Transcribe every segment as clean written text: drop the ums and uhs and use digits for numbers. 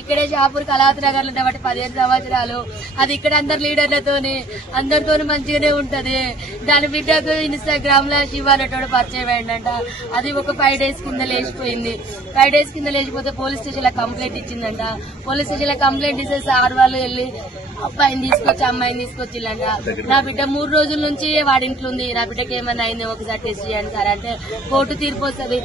ఇక్కడే షాపూర్ కళావతి నగర్ లో బట్టి 15 సంవత్సరాలు. అది ఇక్కడ అందరు లీడర్లతోని అందరితో మంచిగానే ఉంటది. దాని బిడ్డకు ఇన్స్టాగ్రామ్ లో శివ అనేటోడు పరిచయం అయిందంట. అది ఒక 5 డేస్ కింద లేచిపోయింది. 5 డేస్ కింద లేచిపోతే పోలీస్ స్టేషన్ లో కంప్లైంట్ ఇచ్చిందంట. పోలీస్ స్టేషన్ లో కంప్లైంట్ ఇస్తే సార్ వాళ్ళు వెళ్లి అబ్బాయిని తీసుకొచ్చి అమ్మాయిని తీసుకొచ్చిల్లంట. నా బిడ్డ 3 రోజుల నుంచి వాడింట్లో ఉంది. నా బిడ్డకి ఏమన్నా అయింది ఒకసారి టెస్ట్ చేయండి సార్ అంటే కోర్టు తీర్పు వస్తుంది,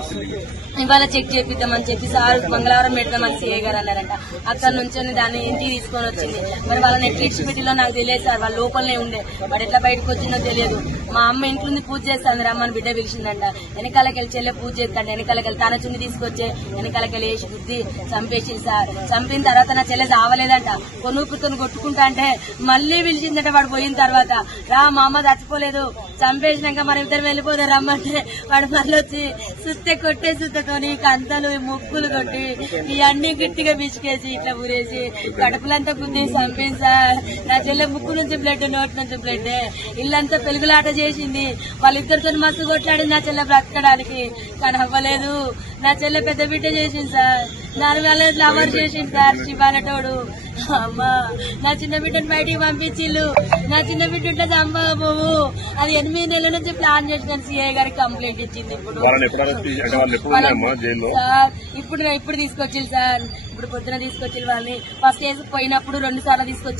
ఇవాళ చెక్ చేపిద్దామని చెప్పి సార్ మంగళవారం పెడతామని సీఏ గారు అన్నారంట. అక్కడ నుంచి దాన్ని ఇంటికి తీసుకొని వచ్చింది. మరి వాళ్ళని ఎట్లా ఇచ్చిపెట్టిలో నాకు తెలియదు సార్. వాళ్ళ లోపలనే ఉండే, వాడు ఎట్లా బయటకు వచ్చిందో తెలియదు. మా అమ్మ ఇంట్లో పూజ చేస్తాను రమ్మని బిడ్డ పిలిచిందంట. వెనకాలకెళ్ళి చెల్లె పూజ చేస్తాండి. వెనకాలకెళ్ళి తన చున్ని తీసుకొచ్చే వెనకాలకెళ్ళి వేసి బుద్ధి చంపేసింది సార్. చంపిన తర్వాత నా చెల్లె చావలేదంట. కొనుక్కుతో కొట్టుకుంటా అంటే మళ్లీ పిలిచిందట. వాడు పోయిన తర్వాత రా మా అమ్మ చచ్చిపోలేదు, చంపేసినాక మనం ఇద్దరు వెళ్ళిపోదాం రమ్మంటే వాడు మళ్ళీ వచ్చి సుత్తే కొట్టే సుత్తతోని కంతలు ముక్కులు కొట్టి ఇవన్నీ గట్టిగా బిసికేసి ఇట్లా ఊరేసి కడుపులంతా గుద్ది చంపేసి సార్. నా చెల్లె ముక్కు నుంచి బ్లడ్, నోటి నుంచి బ్లడ్, ఇల్లంతా పెరుగులాట చేసింది. వాళ్ళిద్దరితో మస్తు కొట్లాడింది నా చెల్లె బ్రతకడానికి, కానీ అవ్వలేదు. నా చెల్లె పెద్ద బిడ్డ చేసింది సార్. దాని వల్ల లవర్ చేసింది సార్ శివానటోడు. అమ్మా నా చిన్న బిడ్డను బయటికి పంపించిల్లు. నా చిన్న బిడ్డ ఇట్లా చంపబోవు అది 8 నెలల నుంచి ప్లాన్ చేసిన సీఐ గారికి కంప్లైంట్ ఇచ్చింది. ఇప్పుడు తీసుకొచ్చిల్లు సార్. ఇప్పుడు పొద్దున తీసుకొచ్చి వాళ్ళని ఫస్ట్ కేసు పోయినప్పుడు 2 సార్లు తీసుకొచ్చి